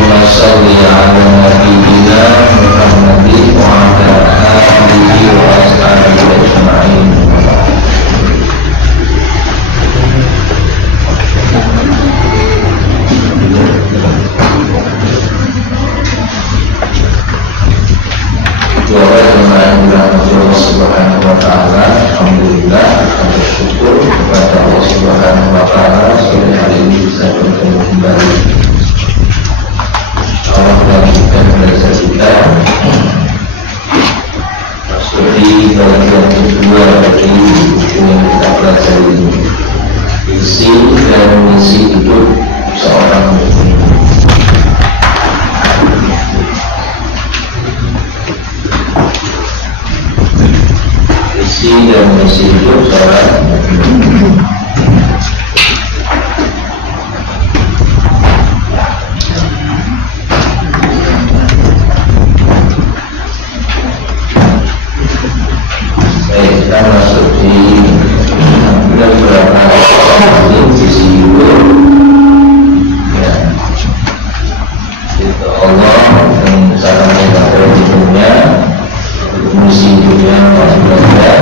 Allahumma salli ala nabiyyina Muhammadin wa ala alihi wa ashabihi ajma'in. Allah Subhanahu wa ta'ala, alhamdulillah, bersyukur kepada Allah Subhanahu wa ta'ala sore hari ini bisa bertemu kembali. Allah melanjutkan belajar kita masuk di bagian kedua dari buku yang kita pelajari ini, isi dan misi hidup seorang muslim. Isi dan misi hidup seorang mukmin. Baik, kita masuk di beberapa misi hidup. Ya, itu Allah yang sangat mengatur hidupnya. Misi hidupnya maksudnya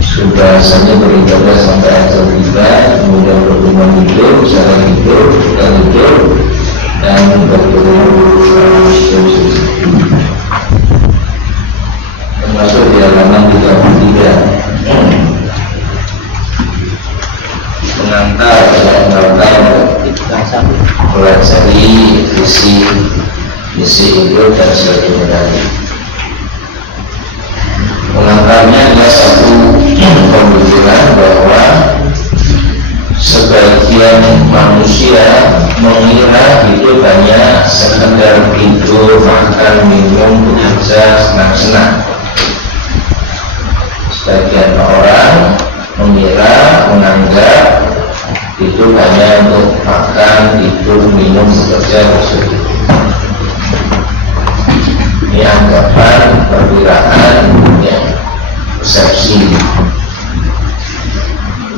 sudah saja beribadah sampai akhir tiba, kemudian berhubungan hidup, cara hidup, kita hidup, dan berhubungan termasuk di halaman 33 pengantar pelajari misi hidup dan sebagainya tadi. Pengantarnya adalah satu pemikiran bahwa sebagian manusia mengira hidup hanya sekedar tidur, makan, minum, bekerja, senang-senang. Sebagian orang menganggap itu hanya untuk makan, tidur, minum, bekerja, tersebut. Ini anggapan, perkiraan, ya, persepsi,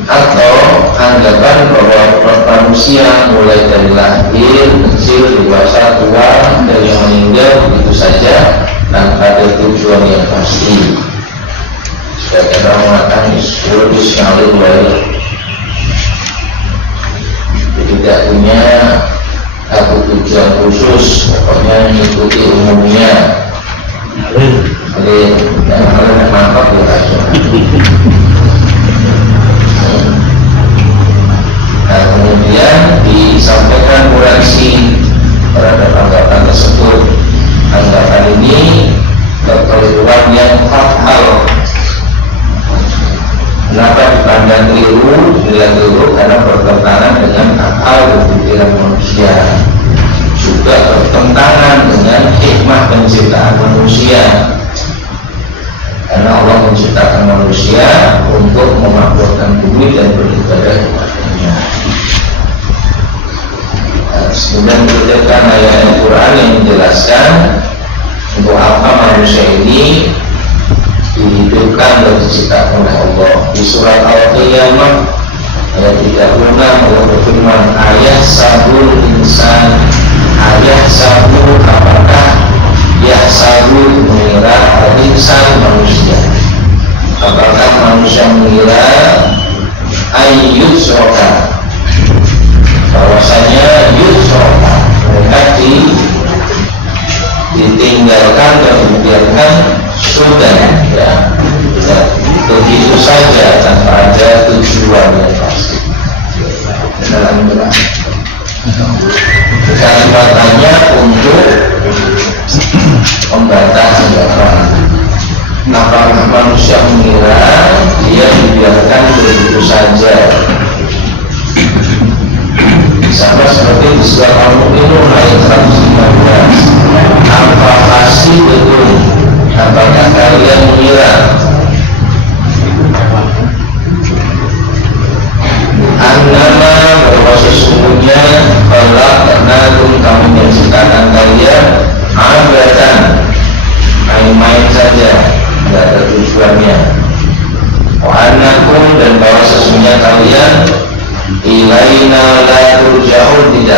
atau anggapan bahwa manusia mulai dari lahir, kecil, dewasa, tua, dan yang meninggal begitu saja tanpa ada tujuan yang pasti. Sebagian orang mengatakan biologis ngalir wae, tidak punya satu tujuan khusus, pokoknya mengikuti umumnya. Jadi yang mantap ya rasional. Nah, kemudian disampaikan koreksi terhadap anggapan tersebut. Anggapan ini kekeliruan yang fatal. Kenapa dipandang keliru? Bila keliru karena bertentangan dengan akal berpikiran manusia, juga bertentangan dengan hikmah penciptaan manusia. Karena Allah menciptakan manusia untuk memakmurkan bumi dan beribadah kepadanya. Kemudian berdasarkan ayat Al-Quran yang menjelaskan untuk apa manusia ini dihidupkan dan diciptakan oleh Allah. Di surat Al-Qiyamah ayat 36 Allah berfirman, ayah sabul insan, ayah sabul, apakah ya sabul mengira al-insan manusia, apakah manusia mengira ayyusroka, bahwasanya yusroka mereka ditinggalkan dan dibiarkan sudah, ya, begitu saja tanpa ada tujuan yang pasti. Alhamdulillah. Kalimatnya untuk membantah anggapan. Apakah manusia mengira dia dibiarkan begitu saja? Sama seperti di surat Al-Mu'minun ayat 115. Apa pasti betul? Apakah kalian mengira annama, bahwa sesungguhnya Allah karena kami menciptakan kalian abatan, main-main saja, tidak ada tujuannya. Wa annakum, dan bahwa sesungguhnya kalian ilaina la turja'un, tidak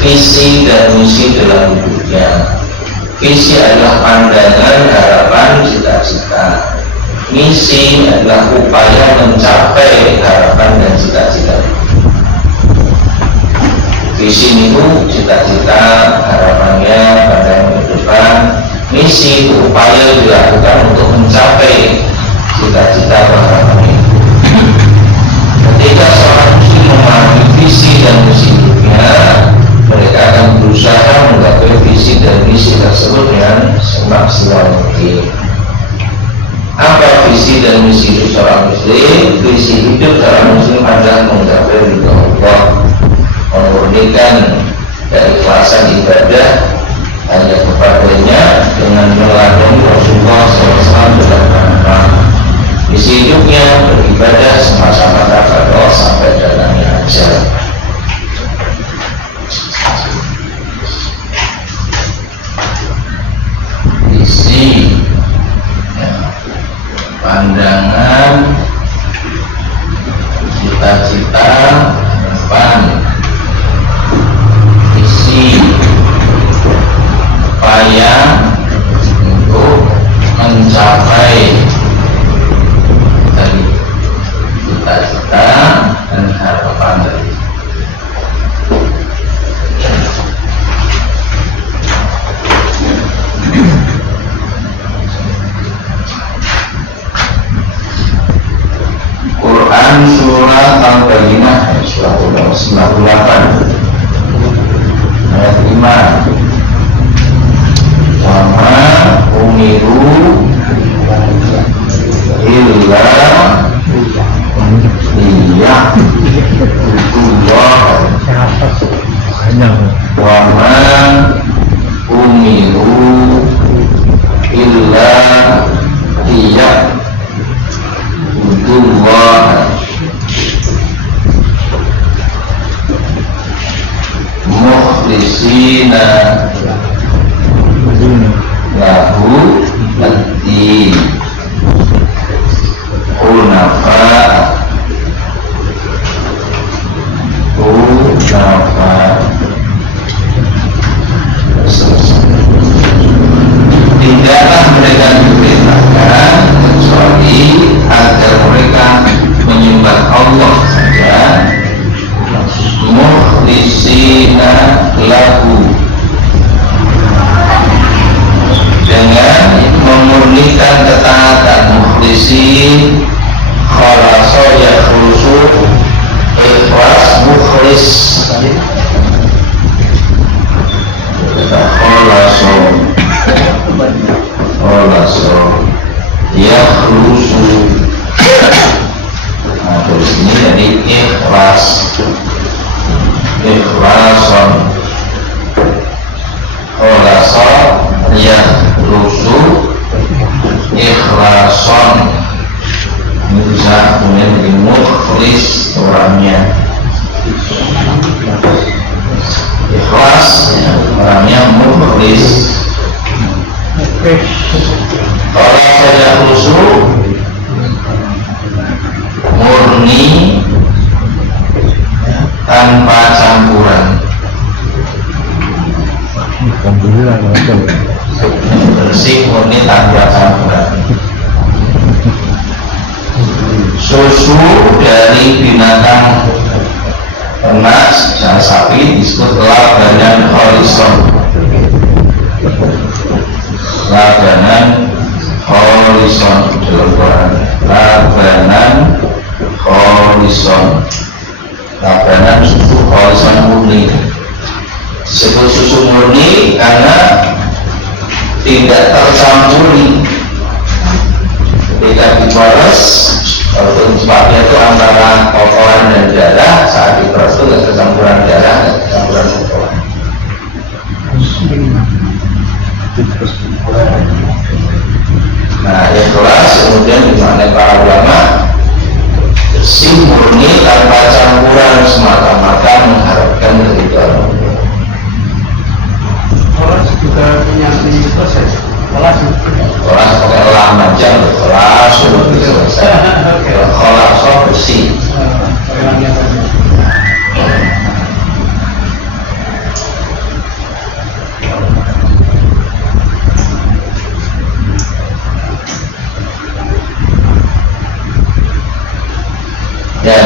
visi dan misi dalam hidupnya. Visi adalah pandangan, harapan, cita-cita. Misi adalah upaya mencapai harapan dan cita-cita. Visi itu cita-cita, harapannya, pandangan ke depan. Misi itu upaya dilakukan untuk mencapai cita-cita harapannya. Ketika seorang muslim memahami visi dan misi hidupnya, mereka akan berusaha menggapai visi dan misi tersebut dengan semaksimal mungkin. Apa visi dan misi hidup seorang muslim? Visi hidup seorang muslim adalah menggapai ridha Allah, memurnikan keikhlasan ibadah hanya kepadanya dengan meladeni Rasulullah SAW dalam amal. Visi hidupnya beribadah semasa-masa pada sampai datangnya ajal. Visi, pandangan, cita-cita depan. Visi, upaya untuk mencapai tadi cita-cita dan harapan tadi. Quran surah Al-Baqarah surah 98 ayat 5. Wama umiru illa wama umiru illa liya'budullah mukhlisina lahu ad-din hunafa tidaklah mereka diperintahkan kecuali agar mereka menyembah Allah saja mukhlisina lahu, dengan memurnikan ketaatan. Mukhlisin khalaso yakhlusu, ikhlas, mukhlis khalaso yakhlusu. Nah, terus ini jadi ikhlas, ikhlason, khalaso yakhlusu, ikhlason. Ini bisa kemudian menjadi mukhlis orangnya, ikhlas orangnya mukhlis. Kalau saja khusyuk, murni tanpa campuran. Bersih, murni tanpa campuran. Susu dari binatang ternak sapi disebut labanan horizon. Labanan horizon dalam Quran. Labanan horizon. Labanan susu horizon murni. Disebut susu murni karena tidak tercampuri. Ketika diperes, kalau sebabnya itu antara kotoran dan darah, saat diperes itu tidak tercampuran darah, tidak tercampuran kotoran. Nah, ikhlas kemudian dimaknai para ulama bersih murni tanpa campuran, semata-mata mengharapkan keridhaan Allah. Orang juga punya mitos ya. Orang pakai lama jam, kelas sudah selesai. Kalau bersih.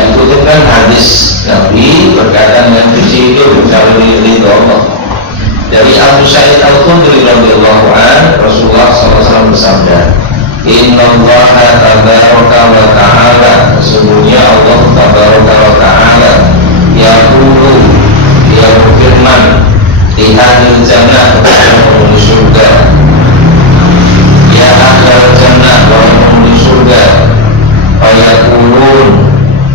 dikutipkan hadis Nabi berkaitan dengan suci itu mencari ridho Allah. Dari Abu Sa'id Al-Khudri radhiyallahu anhu, Rasulullah SAW bersabda, Innallaha tabaraka wa ta'ala, sesungguhnya Allah tabaraka wa ta'ala yaqulu, dia berfirman di ahlul jannah, kepada penghuni surga, ya ahlul jannah, wahai penghuni surga, fayaqulun,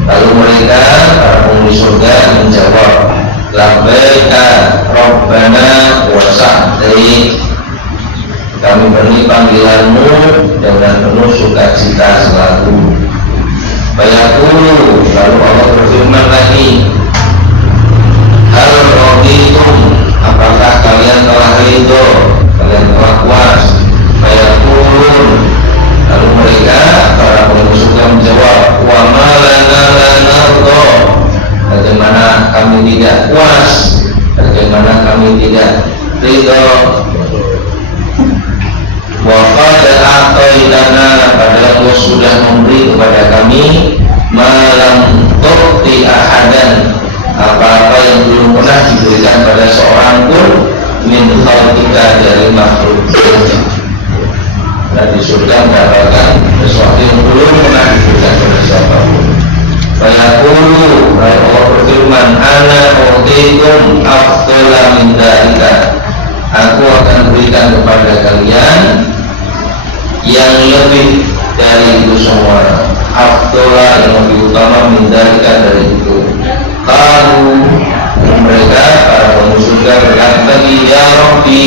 lalu mereka para penghuni surga menjawab, labbaika rabbana wa sa'daik, kami beri panggilanmu dengan penuh sukacita selalu. Fayaqulu, lalu Allah berfirman lagi, hal raditum, apakah kalian telah ridho, kalian telah puas? Fayaqulun, lalu mereka para penghuni surga menjawab, wa ma lana la narda, bagaimana kami tidak puas, bagaimana kami tidak ridho. Wa qad a'taitana, padahal Allah sudah memberi kepada kami malam tu'ti ahadan, apa-apa yang belum pernah diberikan pada seorang pun min khalqika, dari makhluk. Nah, di surga mendapatkan sesuatu yang belum pernah diberikan pada siapapun. Fayaqulu, Allah berfirman, ana u'tikum afdala min dzalika, aku akan berikan kepada kalian yang lebih dari itu semua, afdala, yang lebih utama, min dzalika, dari itu. Qalu, mereka para penghuni surga berkata, ya Rabbi,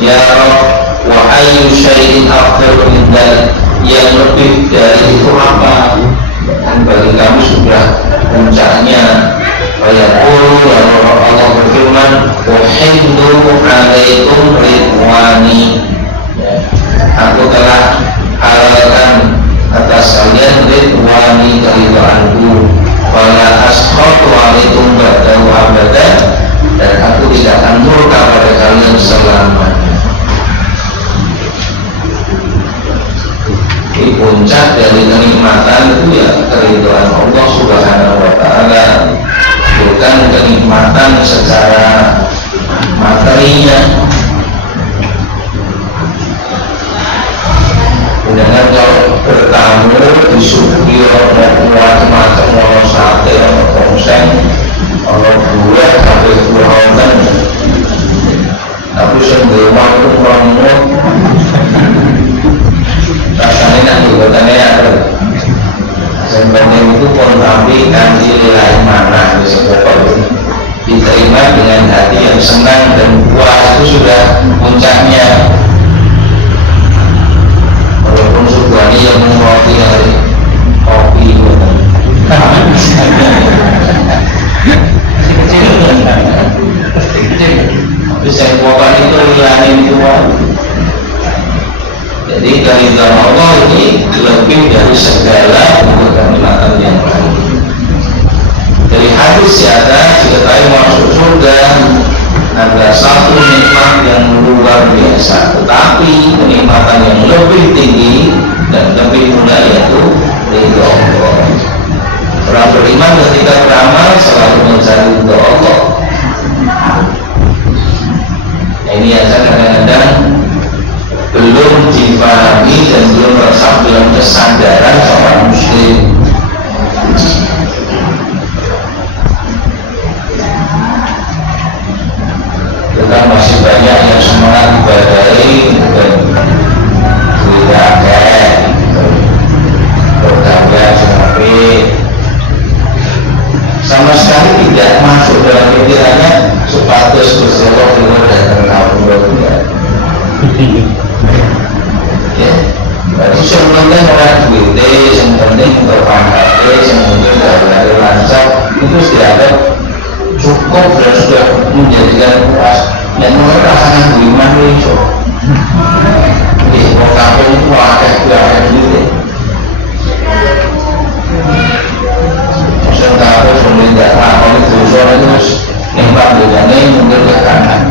ya Rabb, wa ayyu syai'in afdalu min dzalik, yang lebih dari itu apa? Dan bagi kami sudah puncaknya. Fayaqulu, Allah berfirman, uhiddu alaikum ridwani, aku telah halalkan atas kalian ridwani, keridhaanku, wala askhatu alaikum ba'dahu abadan, dan aku tidak akan murka pada kalian selamanya. Di puncak dari kenikmatan itu ya keridhaan Allah Subhanahu wa ta'ala, bukan kenikmatan secara materinya. Sedangkan kalau bertamu disuguhi oleh macam-macam, oleh sate, oleh tongseng, oleh buah, sampai buah-buahan, tapi sendirian itu kurang mood, rasanya nak dibuatannya apa? Sebenarnya itu pun tapi nanti lain mana diterima dengan hati yang senang dan puas, itu sudah puncaknya. Walaupun surganya yang mengikuti dari kopi, tapi saya bukan itu ilahin semua. Jadi keridhaan Allah ini lebih dari segala kenikmatan yang lain. Dari hadis ada diketahui masuk surga ada satu nikmat yang luar biasa, tetapi kenikmatan yang lebih tinggi dan lebih mudah, yaitu ridho Allah. Orang beriman ketika beramal selalu mencari ridho Allah. Nah, ini yang kadang-kadang belum dipahami dan belum resap dalam kesadaran seorang muslim. Kita masih banyak yang semangat ibadai dan tidak kayak programnya tapi sama sekali tidak masuk dalam pikirannya sepatus berselok dulu dan kamu ya, berarti yang penting orang duit, yang penting berpangkat, yang penting dari lancar itu dianggap cukup dan sudah menjadikan puas. Dan mereka rasanya beriman itu di kampung itu ada duit. Maksudnya kalau pemerintah apa itu terus nempak bedanya mungkin ke kanan.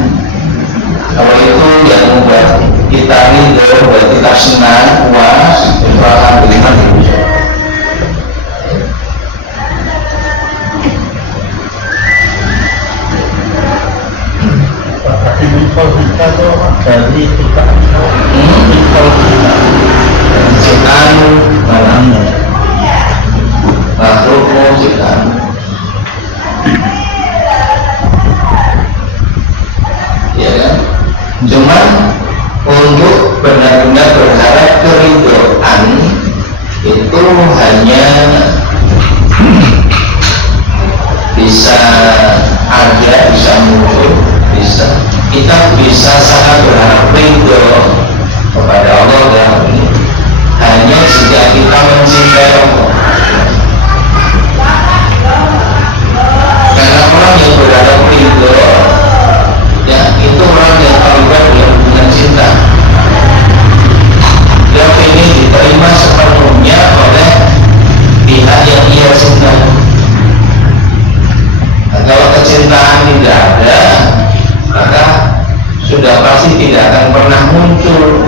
Kalau itu yang membuat kita ridho, buat kita senang, puas, itu akan beriman itu. Jadi kita ciptaan mana makhlukmu ciptaan. Ya kan? Cuman untuk benar-benar berharap keridhaan itu hanya bisa ada, bisa muncul, bisa kita bisa sangat berharap ridho kepada Allah dalam ini hanya jika kita mencintai Allah. Karena orang yang berharap ridho ya itu orang yang terlibat dalam hubungan cinta. Dia ingin diterima sepenuhnya oleh pihak yang ia cintai. Nah, kalau kecintaan tidak ada, maka sudah pasti tidak akan pernah muncul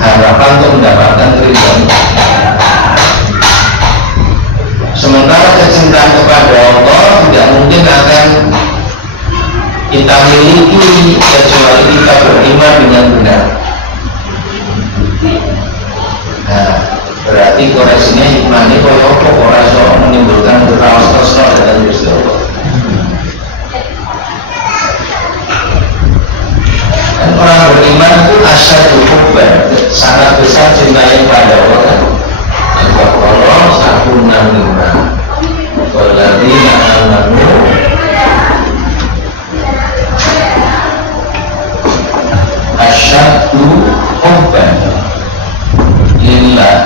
harapan untuk mendapatkan keridhaan. Sementara kecintaan kepada Allah tidak mungkin akan kita miliki kecuali kita beriman dengan benar. Nah, berarti koreksinya hikmahnya kalau orang soal menimbulkan kerawas-kerawas dan Gusti Allah. Dan orang beriman itu asyadul hubban, sangat besar cintanya kepada Allah. Allah sakuna minna walladzina amanu asyaddu hubban lillah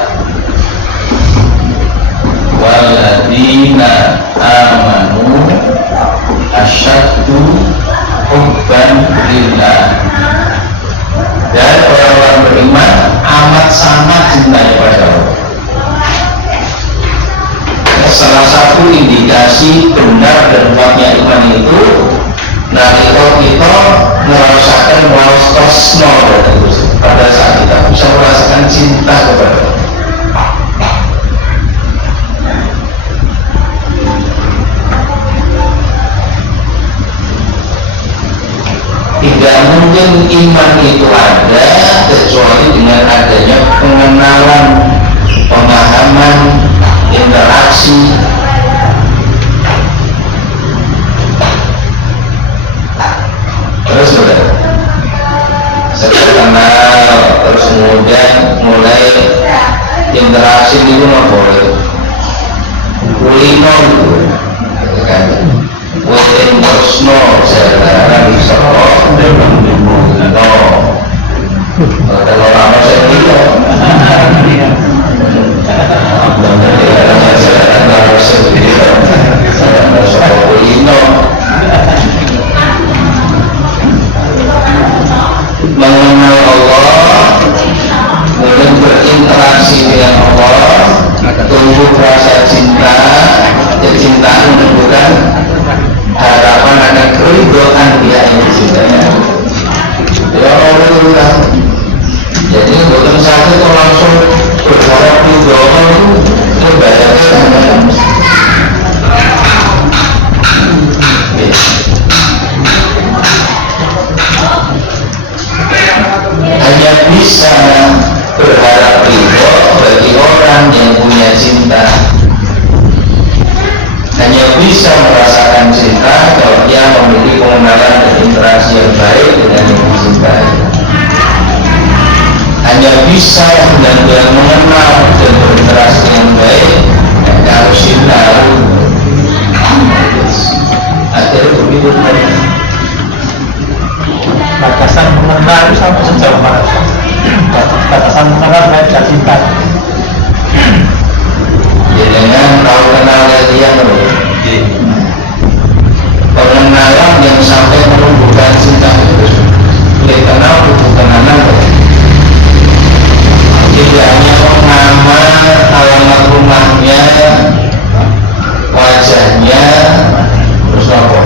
walladzina amanu asyaddu hubban lillah. Dan orang-orang beriman amat sangat cintanya pada Allah. Salah satu indikasi benar dan kuatnya iman itu, nah itu kita merasakan wastos pada saat kita bisa merasakan cinta kepada Allah. Tidak mungkin iman itu ada kecuali dengan adanya pengenalan, pemahaman, interaksi. Terus sudah setelah kenal, terus kemudian mulai interaksi itu nggak boleh kulino gitu kan. Within personal sekarang bisa kalau lama saya gitu mengenal Allah, kemudian berinteraksi dengan Allah, tumbuh rasa cinta. Kecintaan menunjukkan harapan akan keridhaan dia yang dicintainya. Ya Allah, jadi bukan satu itu langsung berharap ridho itu membayarkan. Hanya bisa berharap ridho bagi orang yang punya cinta. Hanya bisa merasakan cinta kalau dia memiliki pengenalan dan interaksi yang baik dengan yang dicintai. Hanya bisa benar-benar mengenal dan berinteraksi dengan baik kalau cinta. Akhirnya begitu. batasan mengenal itu sampai sejauh mana? Batasan mengenal dan cinta. Ya dengan tahu kenalnya dia pengenalan yang sampai menumbuhkan cinta itu boleh kenal bukan anak. Tidak hanya nama, alamat rumahnya, wajahnya, terus apa?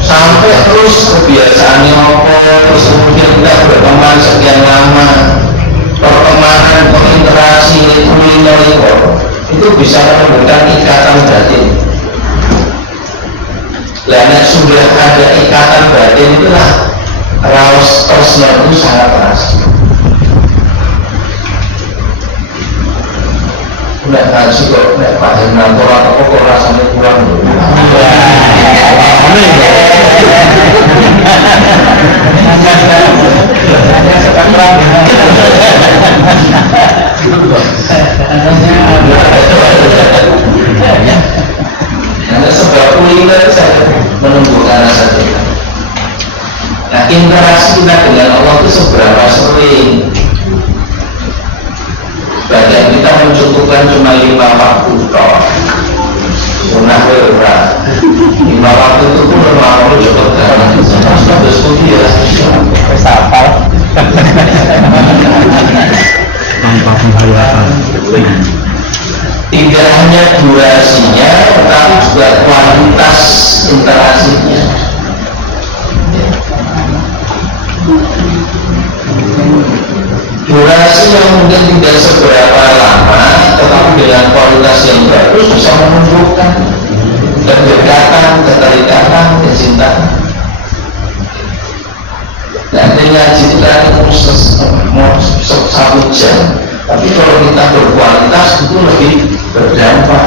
Sampai terus kebiasaannya apa, terus kemudian kita berteman sekian lama, pertemanan, berinteraksi, kuliner itu bisa menumbuhkan ikatan batin. Lainnya sudah ada ikatan batin itulah raus terusnya itu sangat terasa. Udah ngaji kok, Pak Hermanto atau kok rasanya kurang. Karena sebab kuliner saja menumbuhkan rasa cinta. Nah, interaksi kita dengan Allah itu seberapa sering? Bagian kita mencukupkan cuma 5 waktu toh. Sunnah berat. 5 waktu itu pun memang cukup karena sudah studi ya. Sapal. Tanpa pembayaran. Tidak hanya durasinya, tetapi juga kualitas interaksinya. Durasi yang mungkin tidak seberapa lama, tetapi dengan kualitas yang bagus bisa menunjukkan kedekatan, keterikatan, kecintaan. Dan dengan cinta itu mau 1 jam, tapi kalau kita berkualitas itu lebih berdampak.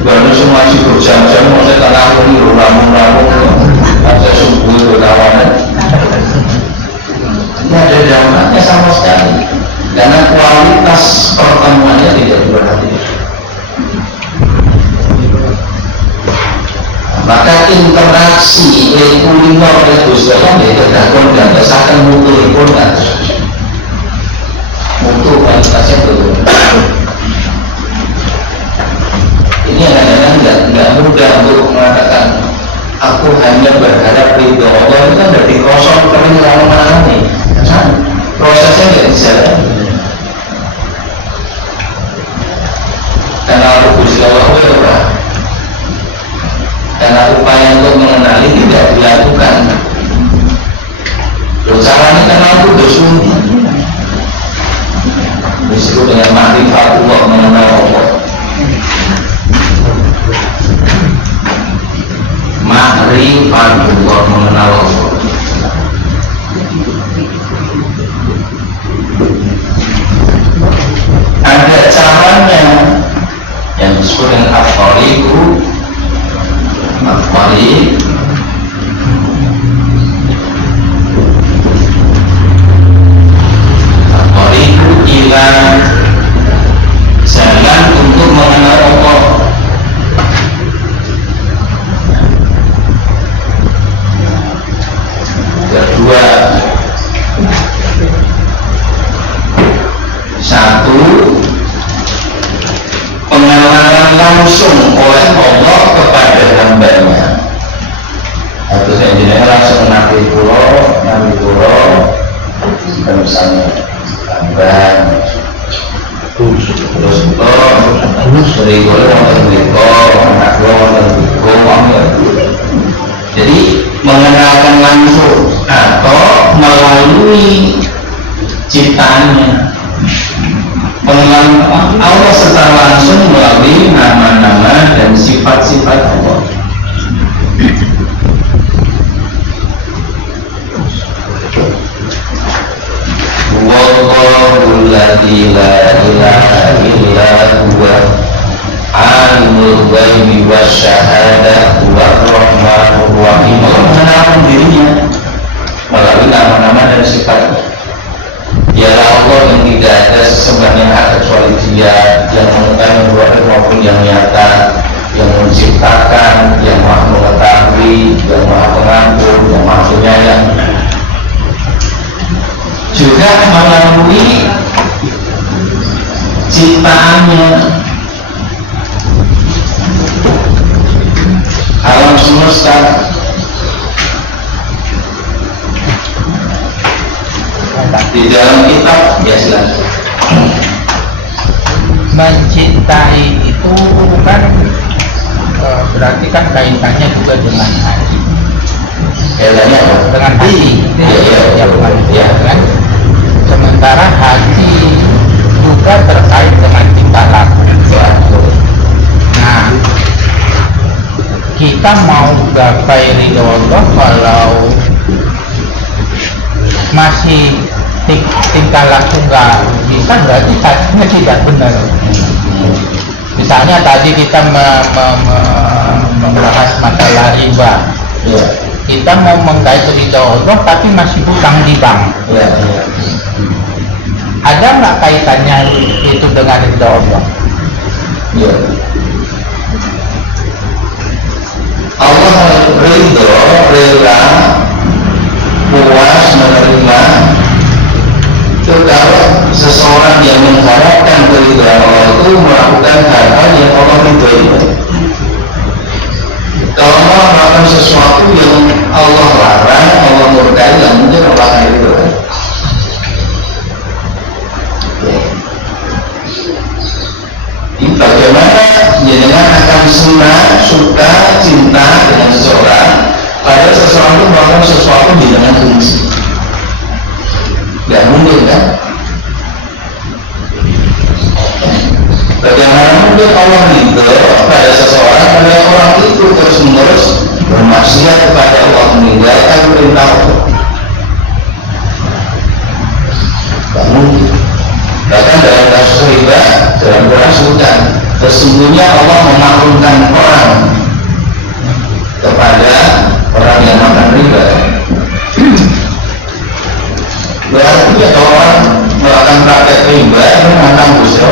Bukan semua berjam-jam, maksudnya karena ini ramu-ramu, ada subuh berkawanan. Tidak ada dampaknya sama sekali karena kualitas pertemuannya tidak diperhatikan. Maka interaksi kuliner Gusti Allah tergantung dan berdasarkan mutu pun mutu kualitasnya betul. Ini kadang-kadang nggak mudah untuk mengatakan aku hanya berharap ridho Allah, itu kan berarti kosong kering lama-lama nih. Prosesnya nggak dijalani. Karena aku Gusti Allah berubah, karena upaya untuk mengenali tidak dilakukan. Loh, caranya karena aku bersunyi disebut dengan ma'rifatullah, mengenal Allah. Ma'rifatullah, mengenal Allah. Ada caranya yang disebut dengan at-thariqu, at-thariq, at-thariqu ila jalan untuk mengenal Allah. Kedua, 1, pengenalan langsung oleh Allah kepada hambanya. Itu saya jenis langsung nabi pulau, misalnya hambang, terus berikut anak jadi mengenalkan langsung atau melalui ciptaannya. Pengenalan Allah secara langsung melalui nama-nama dan sifat-sifat Allah. Wallahul ladzi la ilaha illa huwa alimul ghaibi wasyahadah huwar rahmanur rahim. Mengenalkan dirinya melalui nama-nama dan sifatnya. Dialah Allah yang tidak ada sesembahan yang hak kecuali Dia, yang mengetahui yang maupun yang nyata, yang menciptakan, yang maha mengetahui, yang maha pengampun, yang maha penyayang. Juga melalui ciptaannya, alam semesta. Di dalam kitab ya silakan. Mencintai itu kan berarti kan kaitannya juga dengan hati. Kaitannya apa? Dengan hati. Ya, ya kan. Sementara hati juga terkait dengan cinta laku. Nah, kita mau gapai ridho Allah kalau masih tingkah laku nggak bisa, berarti hajinya tidak benar. Misalnya tadi kita membahas masalah riba, Ya. kita mau menggait ridho Allah tapi masih hutang di bank. Ya. Ada nggak kaitannya itu dengan ridho Allah? Ya. Allah ridho, rela, puas menerima itu kalau seseorang yang mengharapkan keridhaan Allah itu melakukan hal-hal yang Allah ridhoi. Kalau Allah melakukan sesuatu yang Allah larang, Allah murkai, nggak mungkin Allah akan ridho. Bagaimana jenengan akan senang, suka, cinta dengan seseorang, padahal seseorang itu melakukan sesuatu dengan fungsi. Gak mungkin kan? Bagaimana mungkin Allah ridho pada seseorang pada orang itu terus menerus bermaksiat kepada Allah, meninggalkan perintah Allah? Gak mungkin. Bahkan dalam kasus riba, dalam Quran sebutkan sesungguhnya Allah memaklumkan orang kepada orang yang makan riba. Berarti ya kalau orang melakukan praktek riba itu menantang busro.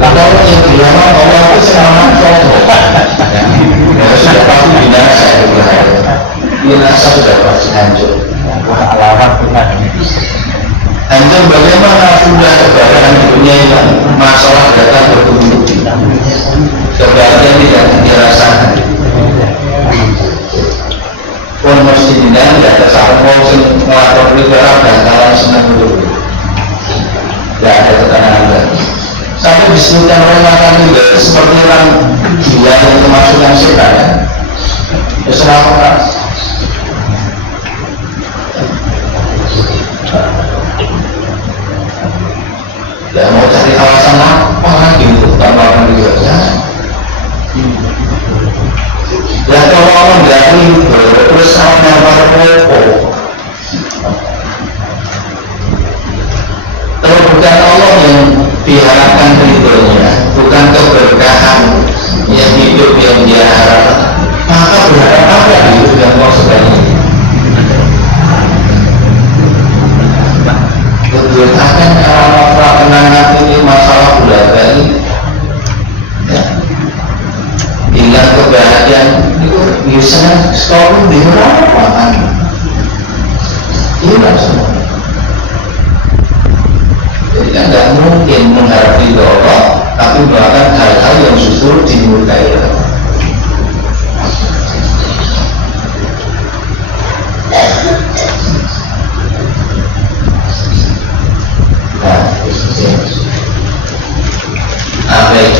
Kalau yang bilang Allah itu selama ya sudah pasti binasa itu berbahaya. Binasa sudah pasti hancur. Alamat benar. Hancur bagaimana sudah kebakaran di dunia yang masalah data bertumpuk, kebahagiaan tidak dirasakan. Pun mesti tidak ada sahabat mau melapor negara dan kalah senang dulu. Tidak ada ketenangan lagi. Sampai disebutkan oleh makan juga seperti orang gila yang kemasukan setan. Ya selama keras. Ya mau cari alasan apa lagi untuk tambahkan juga ya. Ya kalau Allah nggak ridho terus sama apa-apa. Kalau bukan Allah yang diharapkan ridhonya, bukan keberkahan yang hidup yang dia harapkan, maka berharap apa di hidup yang mau sebanyak ini? Betul akan orang penanganan ini masalah belaga ini ya. Hilang kebahagiaan itu bisa sekolah di rumah hilang semua. Jadi kan tidak mungkin mengharap ridho Allah tapi melakukan hal-hal yang justru dimurkai Allah.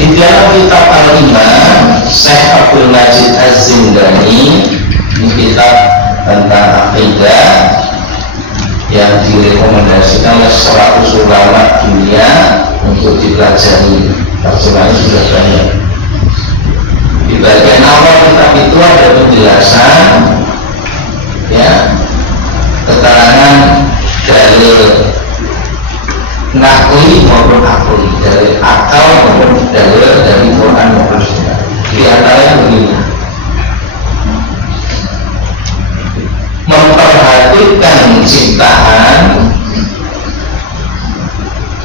Di dalam kitab Al-Imam Syekh Abdul Majid Az-Zindani, ini kitab tentang akidah yang direkomendasikan oleh 100 ulama dunia untuk dipelajari. Terjemahannya sudah banyak. Di bagian awal kitab itu ada penjelasan ya, keterangan dalil nakli maupun akli, dari akal maupun dalil dari Quran maupun Sunnah. Di antaranya begini: memperhatikan ciptaan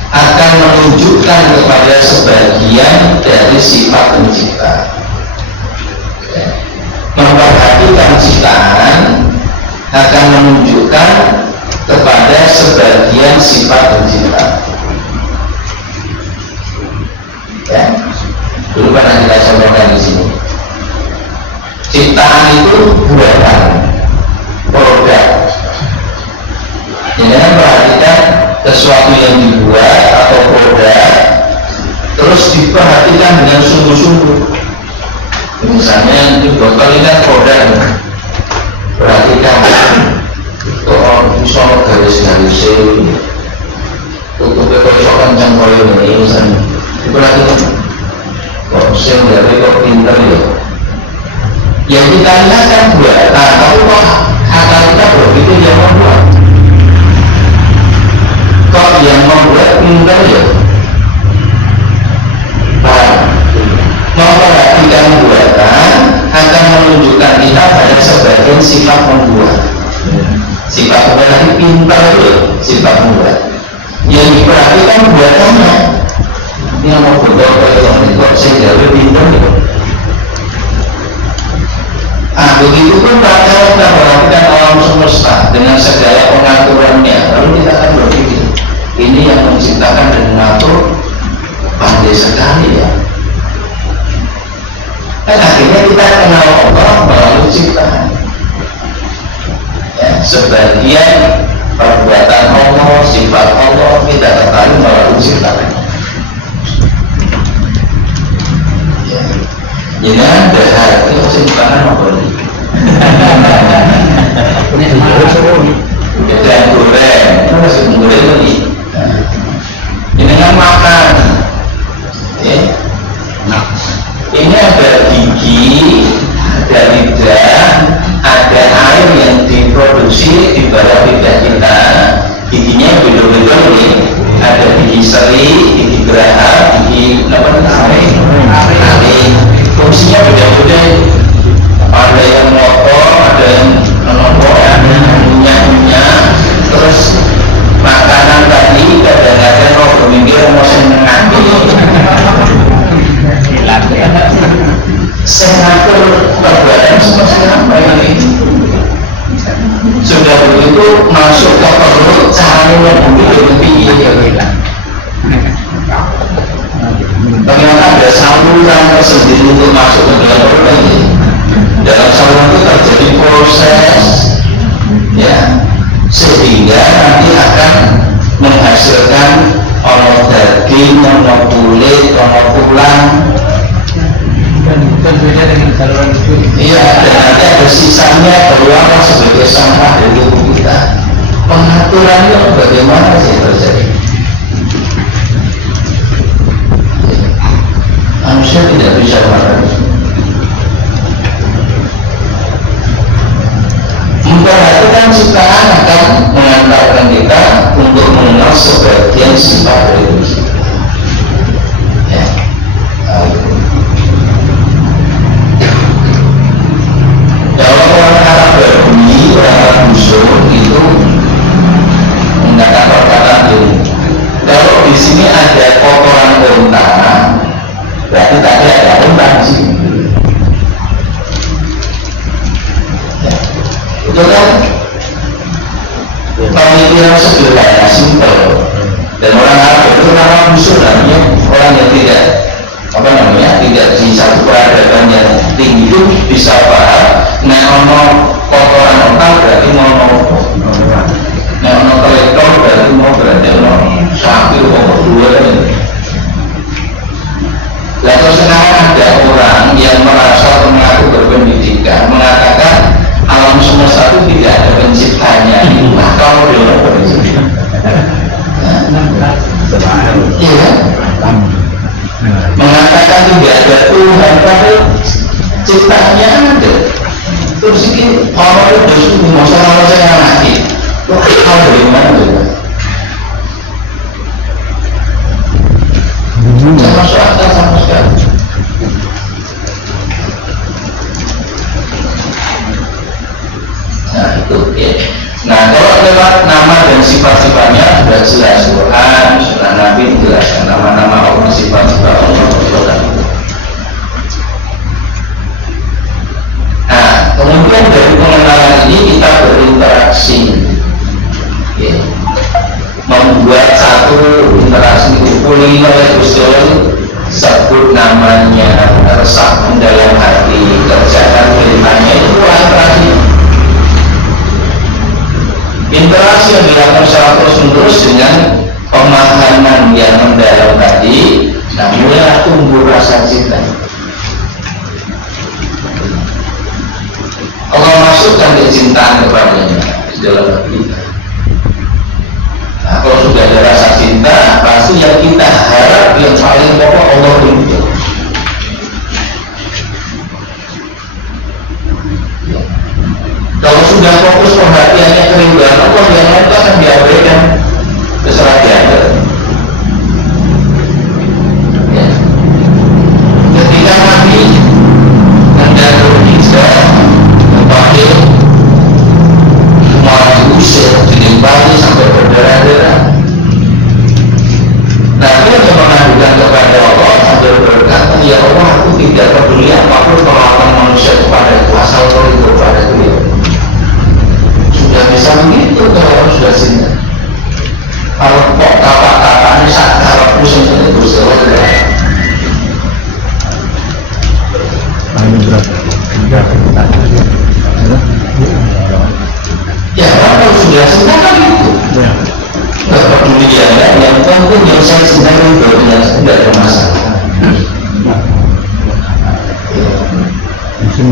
akan menunjukkan kepada sebagian dari sifat pencipta. Memperhatikan ciptaan akan menunjukkan kepada sebagian sifat pencipta. Ya, dulu pernah kita sampaikan di sini. Ciptaan itu buatan, produk. Jangan perhatikan sesuatu yang dibuat atau produk, terus diperhatikan dengan sungguh-sungguh. Misalnya di botol ini kan produk, perhatikan. Orang bisa garis-garis tutupnya kok sok kencang kaya ini misalnya diperhatikan kok sing dari kok pinter ya yang kita lihat kan buatan tapi kok Akal kita berpikir yang membuat. Kok yang membuat pintar ya? Paham? Memperhatikan buatan akan menunjukkan kita pada sebagian sifat membuat. Sifat membuat tadi pintar itu sifat membuat. Yang diperhatikan buatannya. Ini yang mau berdoa kalau kok saya jauh pintar ya. Begitu pun kita memperhatikan alam semesta dengan segala pengaturannya. Lalu kita akan berpikir, ini yang menciptakan dan mengatur pandai sekali ya. Dan akhirnya kita kenal Allah melalui ciptaan. Ya, sebagian perbuatan Allah, sifat Allah kita ketahui melalui ciptaan. Ya. Ini ada hati ciptaan apa ini? Kita goreng, masih goreng ini. Ini kan makan. Ya. Ini ada gigi, ada lidah, ada air yang diproduksi di bawah lidah kita. Giginya beda-beda nih. Ada gigi seri, gigi geraham, gigi taring. Fungsinya beda-beda. Ada yang motor, ada yang minyak-minyak. Terus makanan tadi kadang-kadang mau berpikir mau senengan. Senator perbuatan semua apa ini? Sudah begitu masuk ke perut, caranya membunuh lebih hilang. Ternyata ada saluran tersendiri untuk masuk ke dalam perut ini. Dalam saluran itu terjadi proses, ya, sehingga nanti akan menghasilkan ono daging, ono kulit, ono tulang. Tentunya dengan saluran itu. Iya, dan nanti ada sisanya keluar sebagai sampah dari tubuh kita. Pengaturannya bagaimana sih terjadi? Manusia tidak bisa melakukan. Memperhatikan ciptaan akan mengantarkan kita untuk mengenal sebagian sifat dari diri kita. Ya. Kalau orang Arab berbunyi, orang Arab musuh itu mengatakan perkataan ini. Kalau di sini ada kotoran unta, berarti tadi ada unta di sini. Itu kan pemikiran sederhana, simpel. Dan orang Arab itu nama musuh namanya orang yang tidak tidak di satu peradaban yang tinggi itu bisa paham. Nah, ono kotoran otak berarti ono kolektor berarti ono sapi dua ini. Lalu sekarang ada orang yang merasa mengaku berpendidikan mengatakan alam semesta itu tidak ada penciptanya. Nah, kalau dia berpendidikan, iya, mengatakan tidak ada Tuhan, tapi ciptanya ada. Terus ini orang itu masalah saya mati. Kalau dari mana juga? Tidak masuk akal sama sekali. Nah itu ya. Nah kalau lewat nama dan sifat-sifatnya sudah jelas Quran, sunnah Nabi menjelaskan nama-nama Allah, sifat-sifat Allah. Nah kemudian dari pengenalan ini kita berinteraksi, ya. Membuat satu interaksi kuliner Gusti sebut namanya, resap dalam hati, kerjakan perintahnya, itu interaksi. Interaksi yang dilakukan secara terus-menerus dengan pemahaman yang mendalam tadi, nah mulai tumbuh rasa cinta. Allah masukkan kecintaan kepadanya di dalam hati kita. Nah, kalau sudah ada rasa cinta, pasti yang kita harap yang paling pokok Allah rindu. Kalau sudah fokus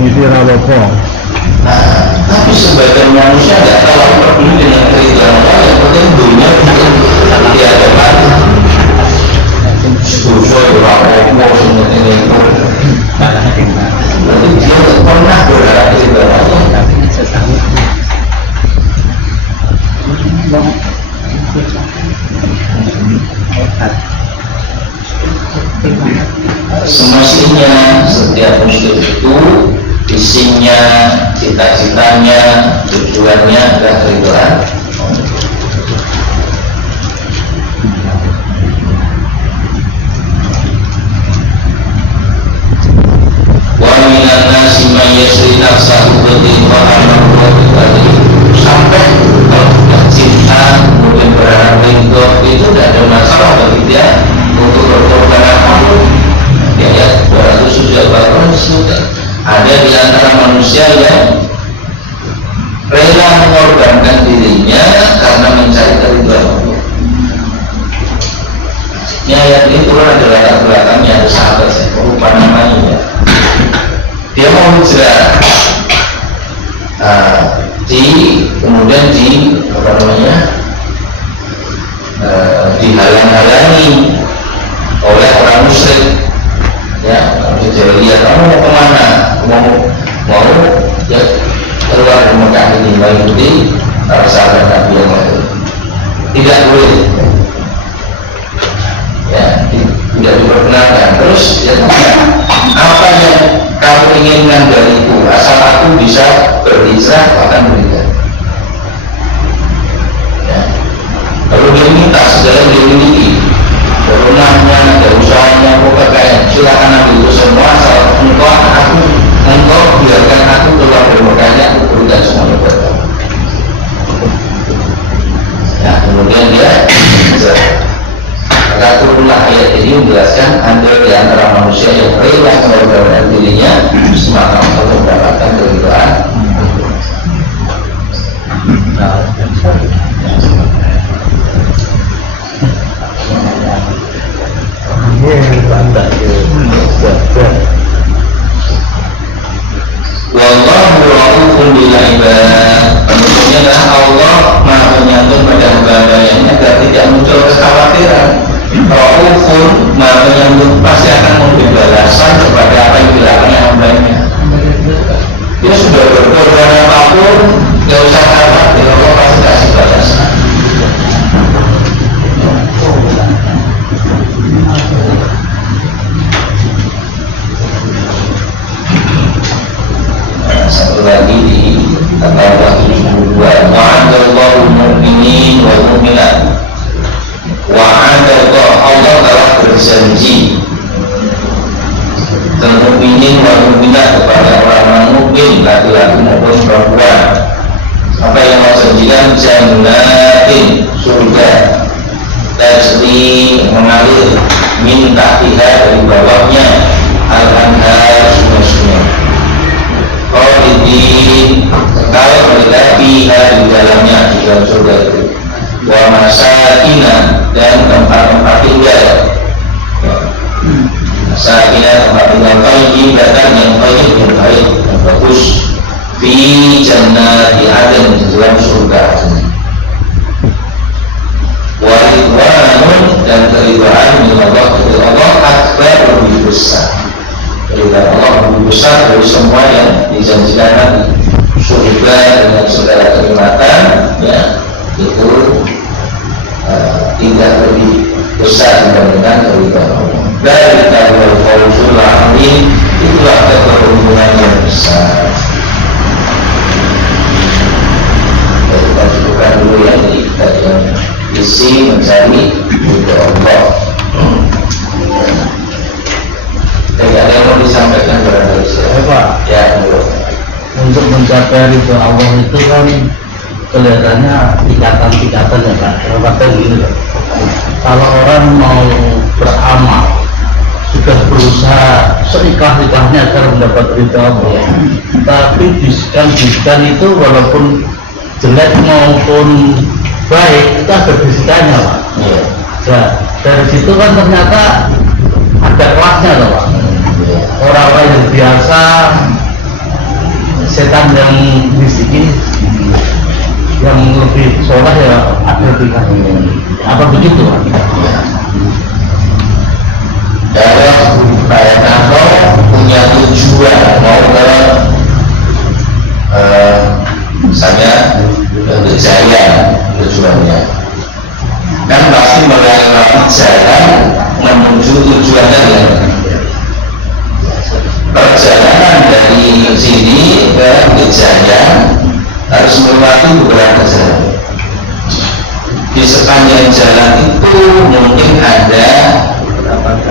mimpi rawopo. Tapi sebagian manusia nggak terlalu peduli dengan keriduan Allah, yang penting dunia untuk dia dapat sesuai rawopo semua ini itu. Berarti dia tidak pernah berharap keriduan Allah. Semestinya setiap muslim itu isinya, cita-citanya, tujuannya adalah keriduan. Wa minan nasi man yasri nafsahu sampai kalau cinta kemudian berharap ridho itu tidak ada masalah bagi dia untuk berkorban apapun. Di ayat 278 disebutkan ada di antara manusia yang rela mengorbankan dirinya karena mencari keriduan Allah. Ini ayat ini turun ada latar belakangnya, ada sahabat saya lupa namanya ya. Dia mau hijrah, kemudian dihalang-halangi oleh orang musyrik. Ya, dia lihat kamu mau kemana? Mau ya keluar dari Mekah ini mengikuti para sahabat Nabi yang lain. Tidak boleh. Ya, tidak diperkenankan. Terus ya apa yang kamu inginkan dariku? Asal aku bisa berhijrah akan berikan. Ya. Kalau dia minta segala dia miliki, rumahnya, ada usahanya, kekayaan, silakan ambil itu semua. Asal engkau biarkan aku keluar dari Mekahnya, aku berikan semuanya buat kamu. Nah, kemudian dia maka turunlah ayat ini menjelaskan ada di antara manusia yang rela mengorbankan dirinya semata untuk mendapatkan keriduan. Wallahu ra'ufun bil ibad. Maksudnya Allah Maha Penyantun pada hamba-hambanya agar tidak muncul kekhawatiran. Ra'ufun Maha Penyantun pasti akan memberi balasan kepada apa yang dilakukan hambanya. Dia sudah berkorban apapun, tidak usah khawatir, Allah pasti kasih balasan. Satu lagi di At-Taubah 72, wa'adallahu mu'minin wal mu'minat. Wa'adallahu, Allah telah berjanji termukminin wal mu'minat kepada orang mukmin laki-laki maupun perempuan. Apa yang Allah janjikan? Jannatin, surga tajri mengalir min tahtiha, dari bawahnya al-anhar, sungai-sungai. Khalidin, kalau mereka fiha, di dalamnya, di dalam surga itu. Wa masakina, dan tempat-tempat tinggal. Masakina, tempat tinggal thayyibatan, yang thayyib, yang baik, yang bagus. Fi jannati adn, di dalam surga. Wa ridwanun, dan keridhaan min Allah, dari Allah akbar, lebih besar. Keridhaan Allah lebih besar dari semua yang dijanjikan Nabi. Surga dengan segala kenikmatan, ya, itu tidak lebih besar dibandingkan keridhaan Allah. Dari tahun Fawzul Amin, itulah keberuntungan yang besar. Kita cukupkan dulu ya di kajian isi mencari ridho Allah. Jadi ada yang mau disampaikan kepada saya, Pak? Ya, menurut Untuk mencapai ridho Allah itu kan kelihatannya tingkatan-tingkatan ya Pak. Kata gini loh. Kalau orang mau beramal sudah berusaha seikhlas-ikhlasnya agar mendapat ridho Allah, tapi bisikan-bisikan itu walaupun jelek maupun baik itu ada bisikannya Pak. Ya, dari situ kan ternyata ada kelasnya loh Pak. Orang-orang yang biasa yang bisiki yang lebih soleh ya ada tingkat apa begitu Pak? Kalau kayak kantor punya tujuan mau ke misalnya ke Jaya tujuannya, kan pasti melewati jalan menuju tujuannya ya. Perjalanan dari sini ke Jaya harus melewati beberapa jalan. Di sepanjang jalan itu mungkin ada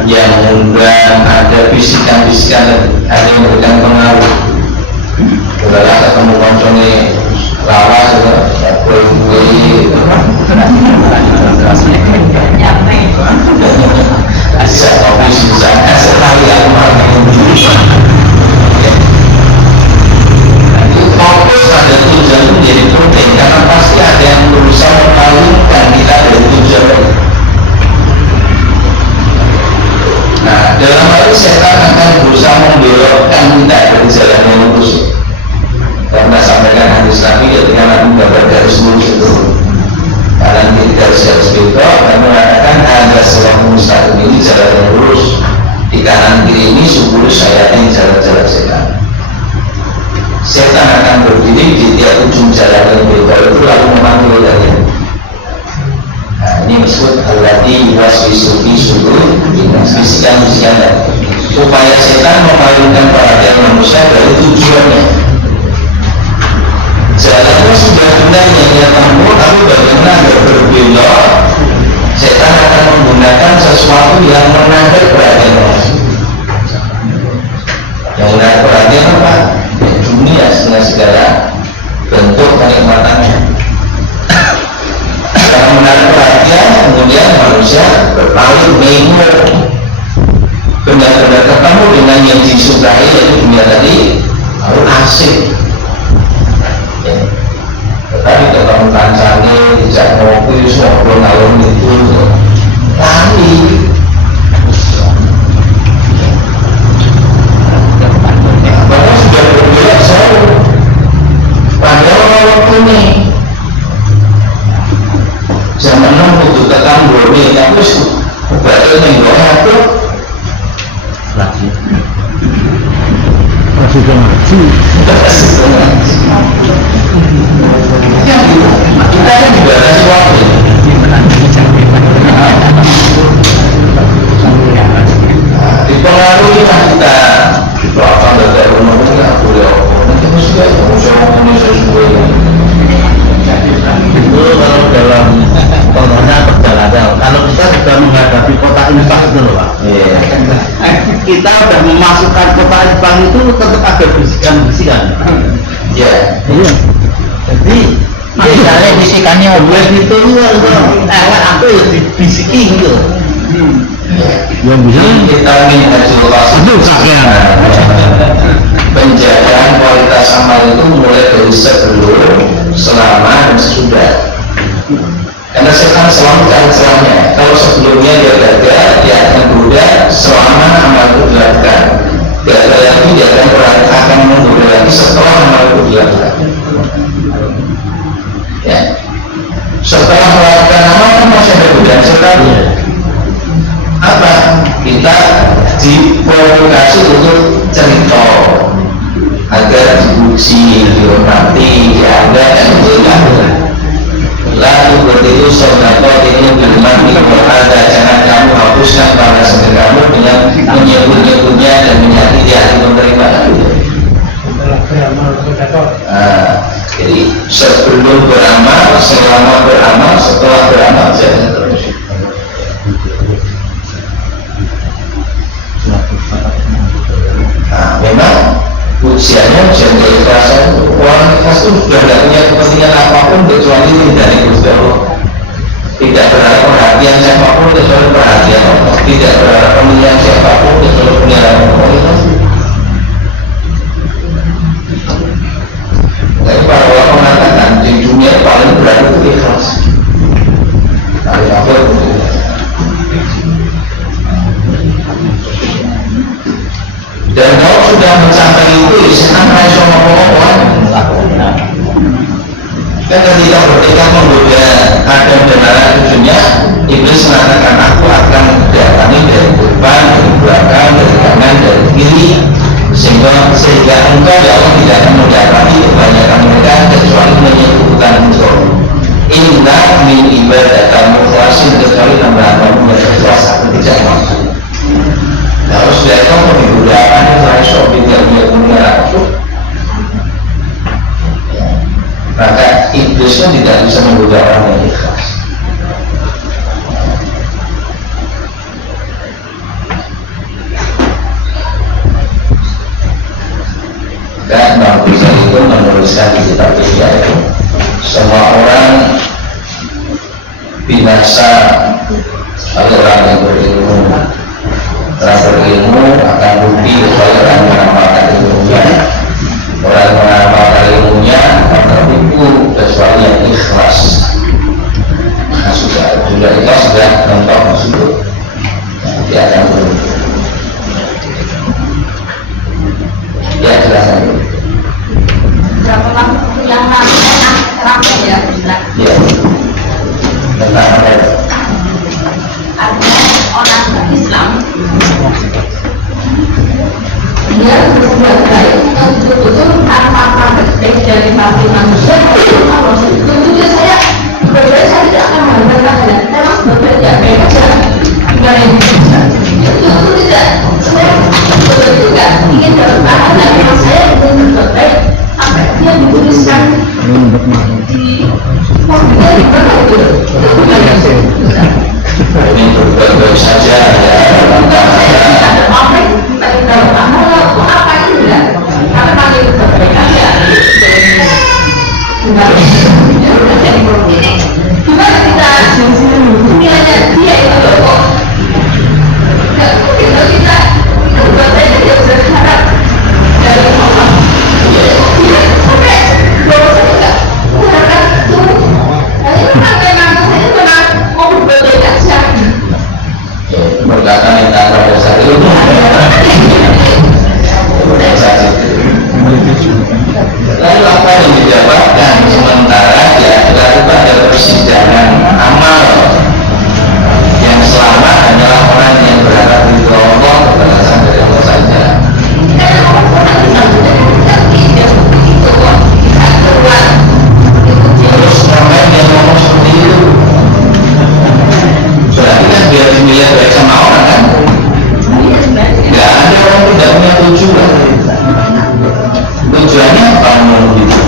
yang mengundang, ada bisikan-bisikan, ada yang memberikan pengaruh. Udahlah ketemu koncone lawas, kue-kue, bisa kopi susah, sekali aku fokus pada tujuan itu menjadi penting karena pasti ada yang berusaha mengawinkan kita dari tujuan. Nah, dalam hal ini setan akan berusaha membelokkan kita dari jalan yang lurus. Karena sampaikan hadis Nabi ketika Nabi menggambar garis lurus itu, karena ini garis itu, dan mengatakan ada sebuah mustaqim ini jalan yang lurus. Di kanan kiri ini subur syaitan jalan-jalan setan. Setan akan berdiri di tiap ujung jalan yang berbeda itu lalu memanggil kalian. Nah, ini disebut alladzi yuwaswisu fi sudur bisikan-bisikan upaya setan memalingkan perhatian manusia dari tujuannya. Jalannya sudah benar yang dia tempuh, tapi bagaimana agar berbelok, setan akan menggunakan sesuatu yang menarik perhatian manusia. Yang menarik perhatian apa? Dunia dengan segala bentuk kenikmatannya. Karena menarik perhatian, kemudian manusia berpaling mengur, benar-benar ketemu dengan yang disukai, yaitu dunia tadi, lalu asik. Ya. Tetapi ketemu kancane, tidak ngopi, ngobrol ngalor itu, lari. Bahkan sudah berbelok jauh. Padahal waktu ini zaman now untuk tekan boleh, tapi batal nih gue aku Lagi masih ngaji yang kita kan juga ada sesuatu dipengaruhi lah kita dibawakan dari rumah-rumah aku ya nanti sudah sesuai itu kalau dalam contohnya perjalanan kalau kita sudah menghadapi kota Impang itu loh Pak kita sudah memasukkan kota Impang itu tetap ada bisikan-bisikan ya jadi misalnya bisikannya boleh itu aku ya dibisiki gitu yang bisa kita minta itu kakek penjagaan kualitas amal itu mulai dari sebelum, selama, dan sesudah. Karena setan selalu cari celahnya. Kalau sebelumnya dia gagal, dia akan goda selama amal itu dilakukan. Gagal lagi dia akan menggoda lagi setelah amal itu dilakukan. Ya. Setelah melakukan amal kan masih ada godaan setan. Apa? Kita diprovokasi untuk cerita agar dipuji, dihormati, dianggap dan dilakukan. Lalu begitu saudara ini bermati berada, jangan kamu hapuskan para saudara kamu dengan menyebut-nyebutnya dan menyakiti hati menerima. Jadi sebelum beramal, selama beramal, setelah beramal jangan terus. Nah, memang ujiannya ujian keikhlasan. Orang ikhlas itu sudah tidak punya kepentingan apapun kecuali dari Gusti Allah. Tidak berharap perhatian siapapun kecuali perhatian Allah. Tidak berharap pemilihan siapapun kecuali pemilihan Allah. Tapi para ulama mengatakan di dunia paling berat itu ikhlas. Paling apa itu? Dan kalau sudah mencapai itu, setan raiso ngomong-ngomong Nah, Kan ketika bertekad menggoda Adam dan Hawa tujuannya, iblis mengatakan aku akan mendatangi dari depan, dari belakang, dari kanan, dari kiri, sehingga engkau ya Allah tidak akan mendatangi kebanyakan mereka kecuali menyebutkan engkau. Inna min ibadakan mukhlasin, kecuali hamba-hambamu yang ikhlas aku tidak mampu. Kalau sudah itu menggunakan saya shopping yang dia punya, maka iblis pun tidak bisa menggoda orang yang ikhlas. Dan Bang Rizal itu menuliskan di kitab dia itu, semua orang binasa oleh orang yang berilmu. Orang berilmu akan rugi kecuali orang yang mengamalkan ilmunya. Orang yang mengamalkan ilmunya akan tertipu kecuali yang ikhlas. Nah, sudah ikhlas sudah mentok masuk, dia akan berugi. Ya, silakan. Yang ramai ya, Ya. Tentang apa itu? ada orang Islam dia berbuat baik betul-betul tanpa praktek dari hati manusia. Tentunya saya berbeda, saya tidak akan mengatakan memang berbeda saja. Itu tidak, saya betul juga ingin bertahan dan memang saya ingin berbuat baik. Apa yang dituliskan di formulir di mana itu bukan yang saya tuliskan. Ini berbaik saja ya. Apa yang kita apa itu enggak? Karena kali itu berbaik aja. Gimana kita nilainya dia itu kok? Enggak mungkin kalau kita berbuat baik dia bisa berharap dari Allah. Dia sampai bahwa saya enggak mengharapkan itu. Nah itu kan memang saya memang mau berbuat baik aja. Berkata kita pada saat itu lalu apa yang didapatkan sementara dia dilakukan ada persidangan amal yang selamat hanyalah orang yang berharap ridho Allah, kebalasan dari Allah saja. Terus orang yang ngomong seperti itu berarti kan biar dinilai baik sama orang kan? Nggak ada orang tidak punya tujuan. Tujuannya apa ngomong gitu?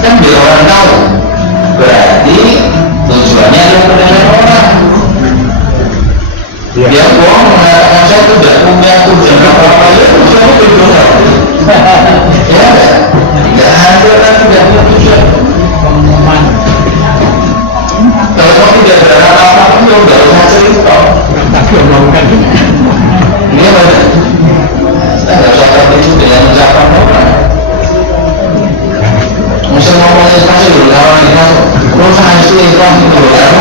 Kan biar orang tahu. Berarti tujuannya adalah penilaian orang. Dia bohong mengatakan saya tidak punya tujuan apa-apa, ya tujuannya tujuan. Ya, nggak ada orang tidak punya tujuan. pengumuman Kalau kamu tidak berharap apa-apa, ya udah usah cerita. tapi omongkan Ini apa? Kita nggak usah tertipu dengan ucapan orang. Masa ngomongnya masih dulu, kalau ini masuk, terus hasil itu dulu kan?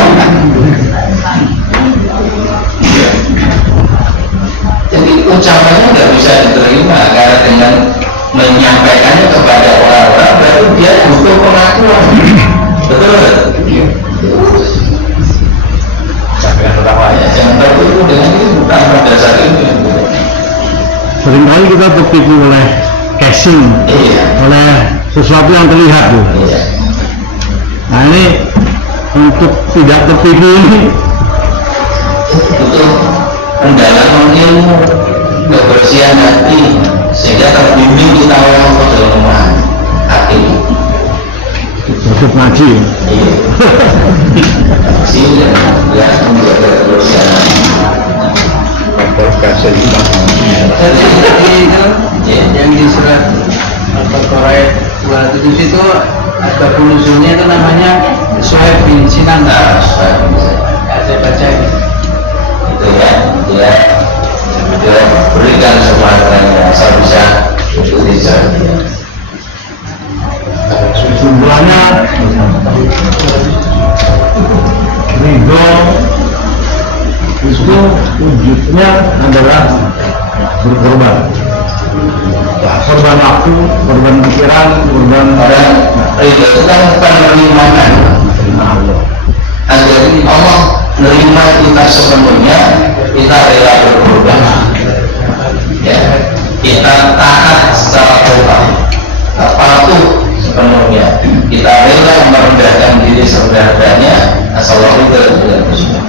Jadi ucapannya nggak bisa diterima karena dengan menyampaikannya kepada orang-orang berarti dia butuh pengakuan. Betul? Sampaikan utamanya yang tertipu dengan ini bukan pada dasar ini. Seringkali kita tertipu oleh casing, Iya. oleh sesuatu yang terlihat tuh. Iya. Nah ini untuk tidak tertipu ini Butuh pendalaman ilmu, kebersihan hati, sehingga terbimbing kita orang untuk dalam hati. cukup ngaji. Iya. Sehingga ya menjaga kebersihan hati. Jadi itu yang di surat Al-Baqarah 27 itu ada penulisannya itu namanya Suhaib bin Sinan. Nah, supaya bisa Saya baca ini. itu ya, dia berikan semua yang asal bisa ikuti jalan dia. Kesimpulannya ridho itu wujudnya adalah berkorban. Ya, korban waktu, korban pikiran, korban Orang ridho itu kan bukan menerima kan. terima Allah. Jadi Allah menerima kita sepenuhnya, kita rela berkorban, ya, kita taat secara total, patuh sepenuhnya, kita rela merendahkan diri sebenarnya, asal Allah itu semua.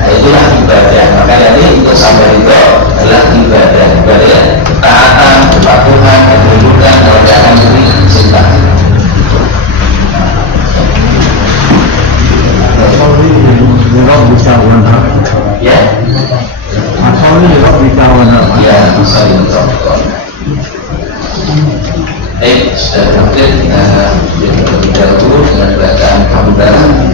Nah, itulah ibadah. Maka jadi untuk sampai itu adalah ibadah, ibadah ketaatan, kepatuhan, ketundukan, merendahkan diri, cinta. Rob bisa benar, Ya, asalnya Rob bisa benar. ya, bisa untuk. Sudah hampir kita terlebih dahulu dengan bacaan hamdalah.